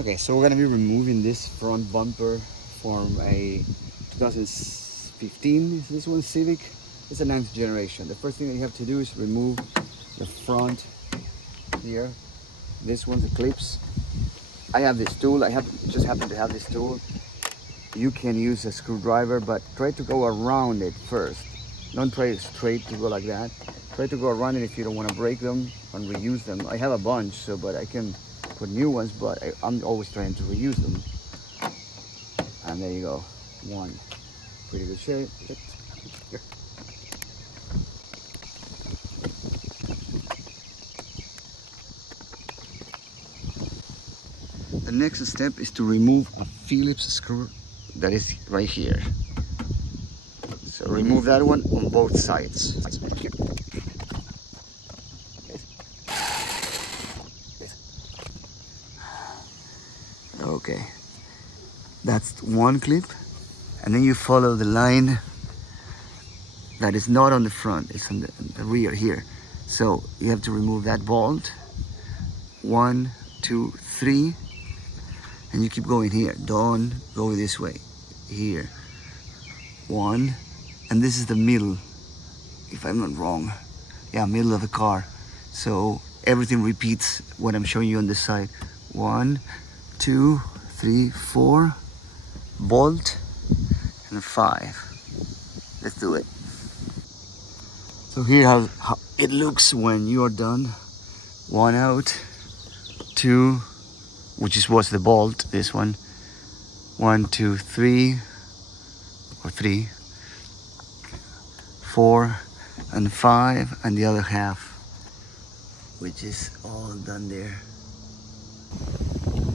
Okay, so we're gonna be removing this front bumper from a 2015. Is this one Civic? It's a 9th generation. The first thing that you have to do is remove the front here. This one's the clips. I have this tool. Just happen to have this tool. You can use a screwdriver, but try to go around it first. Don't try straight to go like that. Try to go around it if you don't want to break them and reuse them. I have a bunch, so but I can put new ones, but I'm always trying to reuse them. And there you go. One. Pretty good shape. Here. The next step is to remove a Phillips screw that is right here. So remove that one on both sides. Okay, that's one clip, and then you follow the line that is not on the front, it's on the rear here. So you have to remove that bolt. 1, 2, 3, and you keep going here. Don't go this way. Here, 1, and this is the middle, if I'm not wrong. Yeah, middle of the car. So everything repeats what I'm showing you on this side. 1, 2, 3, 4, bolt, and 5. Let's do it. So here how it looks when you're done. 1 out, 2, which was the bolt, this one. 1, 2, 3, or 3, 4, and 5, and the other half, which is all done there.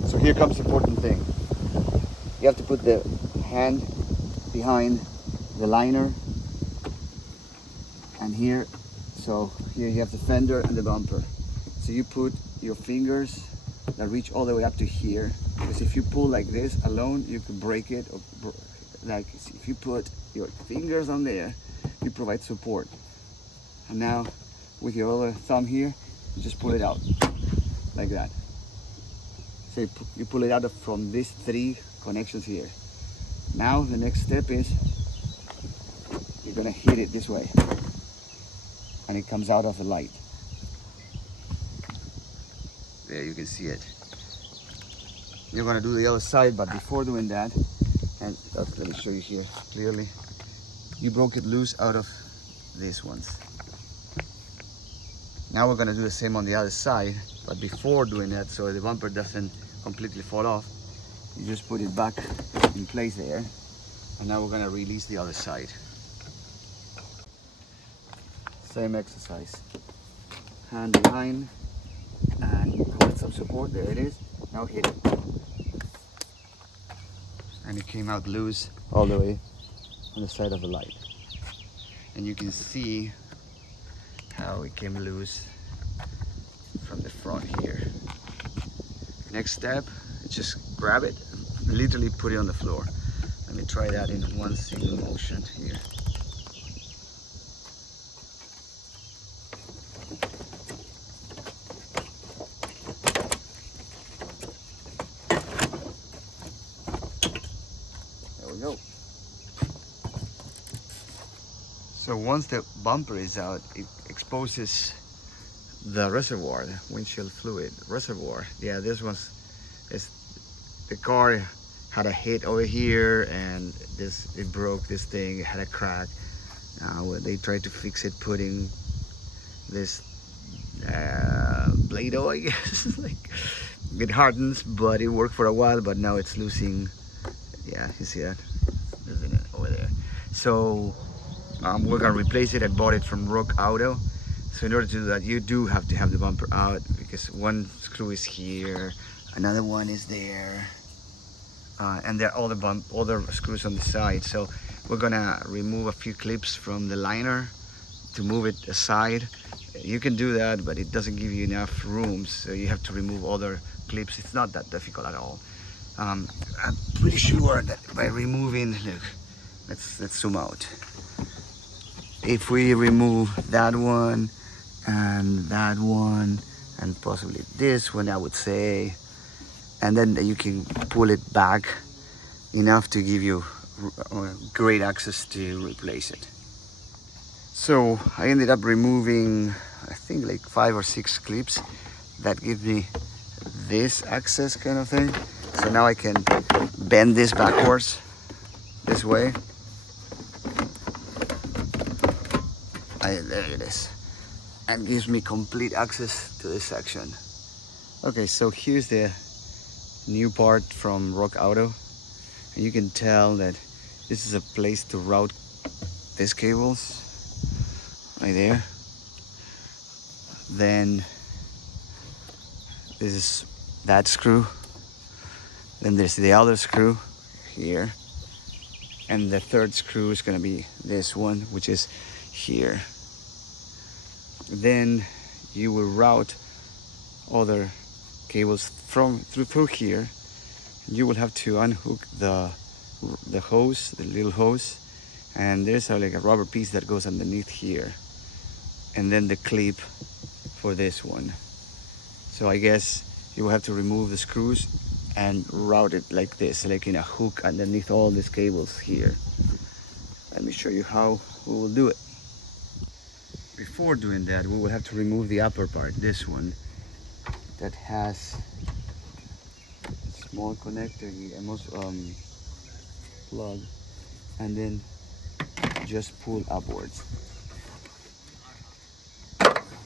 So here comes the important thing. You have to put the hand behind the liner, and here, so here you have the fender and the bumper. So you put your fingers that reach all the way up to here, because if you pull like this alone, you could break it. Or like if you put your fingers on there, you provide support. And now with your other thumb here, you just pull it out like that. So you pull it out from these 3 connections here. Now the next step is you're gonna hit it this way, and it comes out of the light. There, you can see it. You're gonna do the other side, but before doing that, and let me show you here clearly. You broke it loose out of these ones. Now we're gonna do the same on the other side, but before doing that, so the bumper doesn't completely fall off, you just put it back in place there, and now we're gonna release the other side. Same exercise. Hand behind, and with some support, there it is. Now hit it. And it came out loose all the way on the side of the light. And you can see how it came loose from the front here. Next step, just grab it and literally put it on the floor. Let me try that in one single motion here. There we go. So once the bumper is out, it exposes the reservoir, the windshield fluid reservoir. Yeah, this was, the car had a hit over here, and it broke this thing. It had a crack. They tried to fix it putting this Play-Doh, I guess. Like, it hardens, but it worked for a while, but now it's losing. Yeah, you see that? Isn't it over there? So we're gonna replace it. I bought it from Rock Auto. So in order to do that, you do have to have the bumper out, because one screw is here, another one is there, and there are all the screws on the side. So we're gonna remove a few clips from the liner to move it aside. You can do that, but it doesn't give you enough room, so you have to remove other clips. It's not that difficult at all. I'm pretty sure that by removing, look, let's zoom out. If we remove that one and possibly this one, I would say and then you can pull it back enough to give you great access to replace it. So I ended up removing, I think, like 5 or 6 clips that give me this access kind of thing. So now I can bend this backwards this way. There it is, and gives me complete access to this section. Okay, so here's the new part from Rock Auto, and you can tell that this is a place to route these cables right there. Then this is that screw, then there's the other screw here, and the third screw is going to be this one, which is here. Then you will route other cables through here. You will have to unhook the hose, the little hose, and there's like a rubber piece that goes underneath here, and then the clip for this one. So I guess you will have to remove the screws and route it like this, like in a hook underneath all these cables here. Let me show you how we will do it. Before doing that, we will have to remove the upper part, this one, that has a small connector here, almost plug, and then just pull upwards.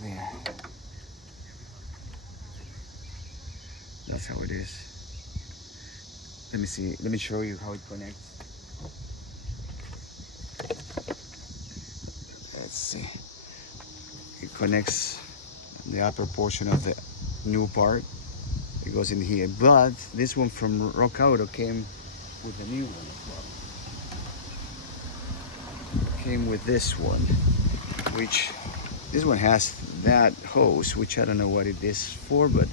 There. That's how it is. Let me see, let me show you how it connects. Let's see. It connects the upper portion of the new part. It goes in here, but this one from Rock Auto came with a new one as well. Came with this one, which this one has that hose, which I don't know what it is for, but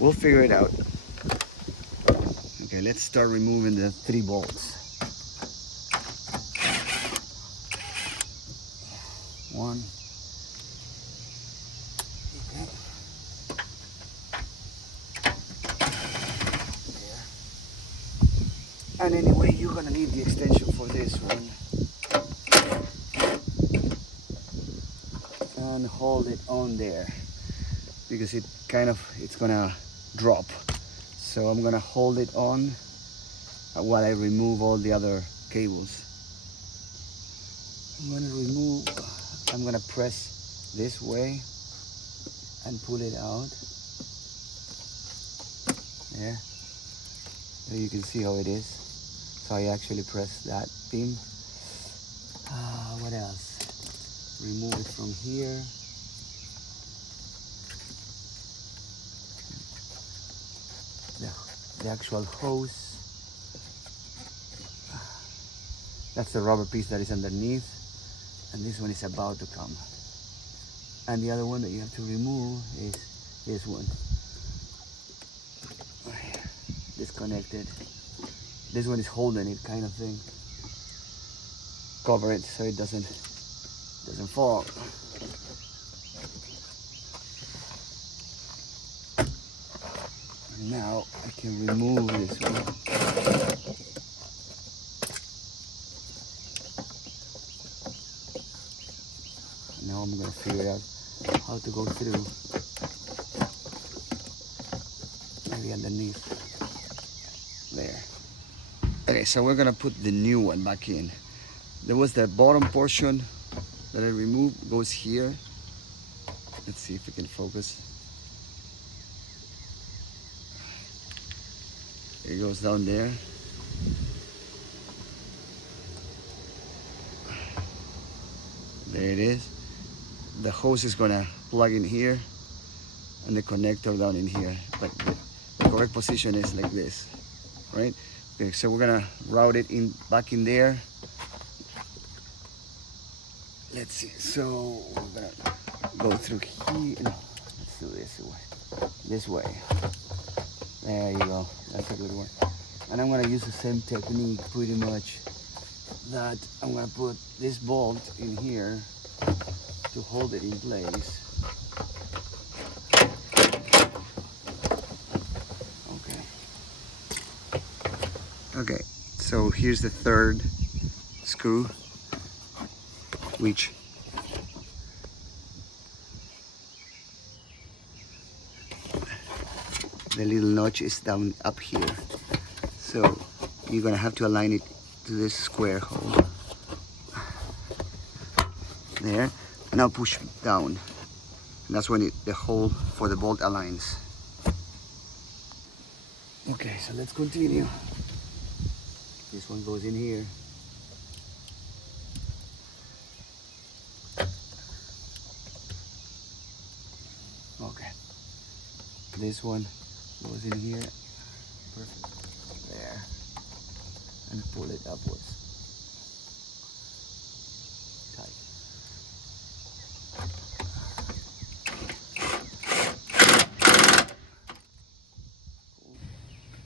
we'll figure it out. Okay, let's start removing the 3 bolts. 1. And anyway, you're gonna need the extension for this one. And hold it on there, because it's gonna drop. So I'm gonna hold it on while I remove all the other cables. I'm gonna press this way and pull it out. Yeah. There you can see how it is. So I actually press that pin. What else? Remove it from here. The actual hose. That's the rubber piece that is underneath. And this one is about to come. And the other one that you have to remove is this one. Disconnected. This one is holding it, kind of thing. Cover it so it doesn't fall. Now I can remove this one. Now I'm gonna figure out how to go through. Maybe underneath. There. Okay, so we're gonna put the new one back in. There was the bottom portion that I removed, goes here. Let's see if we can focus. It goes down there. There it is. The hose is gonna plug in here and the connector down in here. But the correct position is like this, right? Okay, so we're gonna route it in back in there. Let's see. So we're gonna go through here. No, let's do this way. This way. There you go. That's a good one. And I'm gonna use the same technique pretty much. That I'm gonna put this bolt in here to hold it in place. Okay. Okay, so here's the third screw, which the little notch is down up here. So you're gonna have to align it to this square hole. There, and now push down. And that's when the hole for the bolt aligns. Okay, so let's continue. This one goes in here. Okay. This one goes in here. Perfect. There. And pull it upwards. Tight.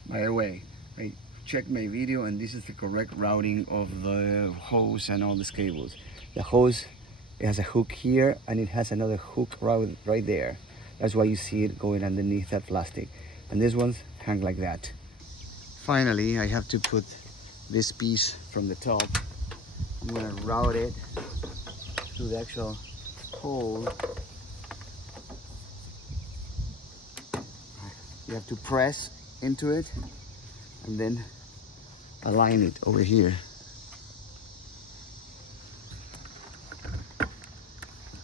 By the way, I checked my video and this is the correct routing of the hose and all these cables. The hose, it has a hook here and it has another hook right there. That's why you see it going underneath that plastic. And these ones hang like that. Finally, I have to put this piece from the top. I'm gonna route it through the actual hole. You have to press into it and then align it over here.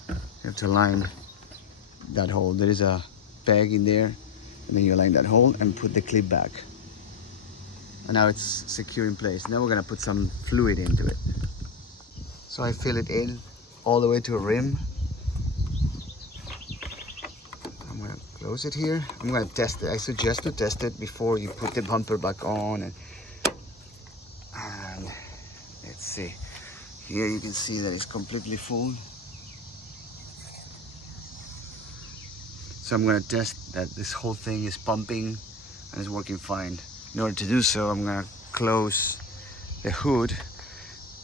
You have to align that hole. There is a peg in there, and then you align that hole and put the clip back. And now it's secure in place. Now we're gonna put some fluid into it. So I fill it in all the way to a rim. I'm gonna close it here. I'm gonna test it. I suggest to test it before you put the bumper back on. And let's see. Here you can see that it's completely full. So I'm gonna test that this whole thing is pumping and is working fine. In order to do so, I'm gonna close the hood.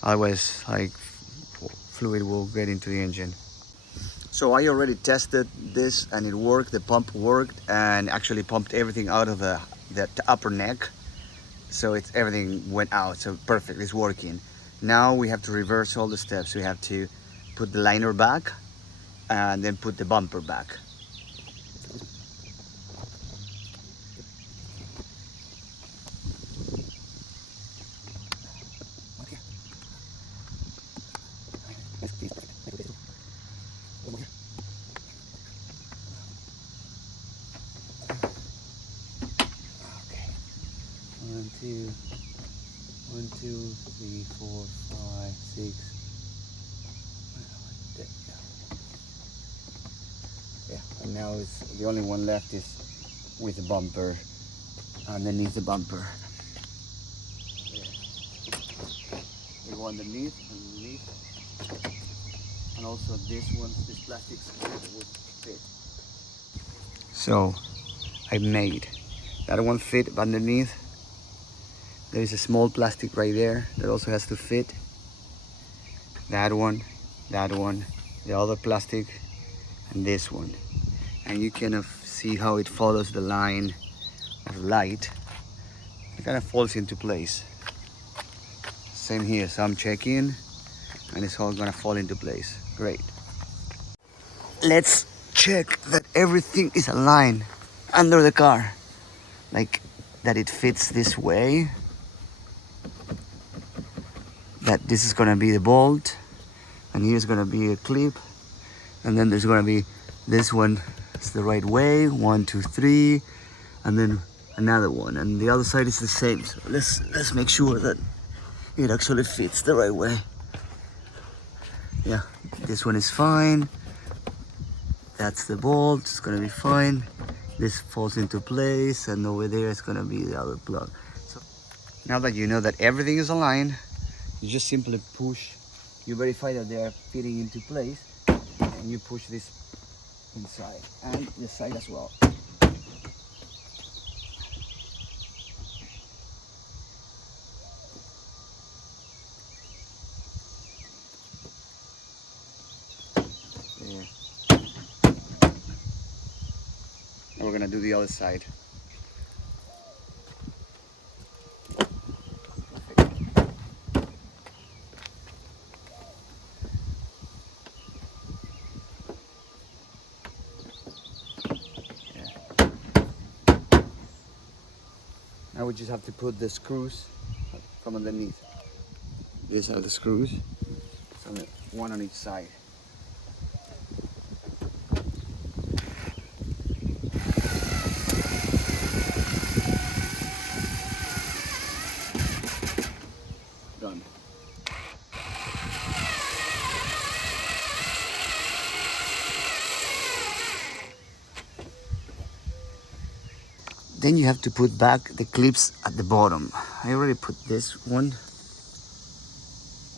Otherwise, like, fluid will get into the engine. So I already tested this and it worked. The pump worked and actually pumped everything out of the upper neck. So everything went out. So perfect, it's working. Now we have to reverse all the steps. We have to put the liner back and then put the bumper back. One, two, three, 4, 5, 6. Yeah, and now it's the only one left is with the bumper, underneath the bumper. Yeah. We go underneath, and also this plastic would fit. So I made that one fit underneath. There is a small plastic right there that also has to fit. That one, the other plastic, and this one. And you kind of see how it follows the line of light. It kind of falls into place. Same here, so I'm checking and it's all gonna fall into place. Great. Let's check that everything is aligned under the car. Like that it fits this way. That this is gonna be the bolt, and here's gonna be a clip, and then there's gonna be this one. It's the right way, 1, 2, 3, and then another one, and the other side is the same. So let's make sure that it actually fits the right way. Yeah, this one is fine. That's the bolt. It's gonna be fine. This falls into place, and over there it's gonna be the other plug. So now that you know that everything is aligned, you just simply push, you verify that they are fitting into place, and you push this inside and this side as well. There. Now we're gonna do the other side. Now we just have to put the screws from underneath. These are the screws, so one on each side. Done. Then you have to put back the clips at the bottom. I already put this one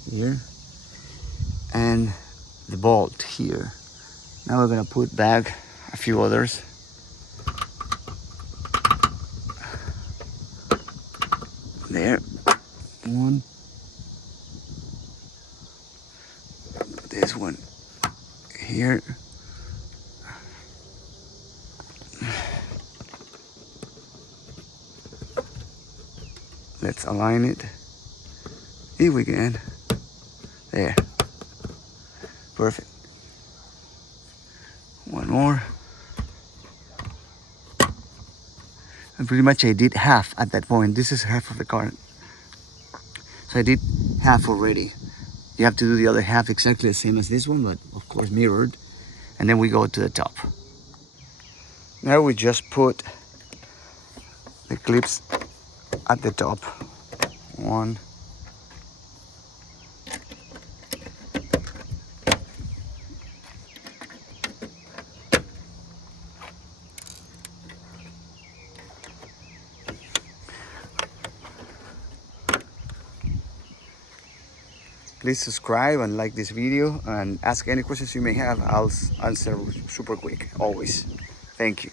here and the bolt here. Now we're gonna put back a few others. There, one. This one here. Let's align it. If we can. There. Perfect. One more. And pretty much I did half at that point. This is half of the car. So I did half already. You have to do the other half exactly the same as this one, but of course mirrored. And then we go to the top. Now we just put the clips at the top. One. Please subscribe and like this video and ask any questions you may have. I'll answer super quick, always. Thank you.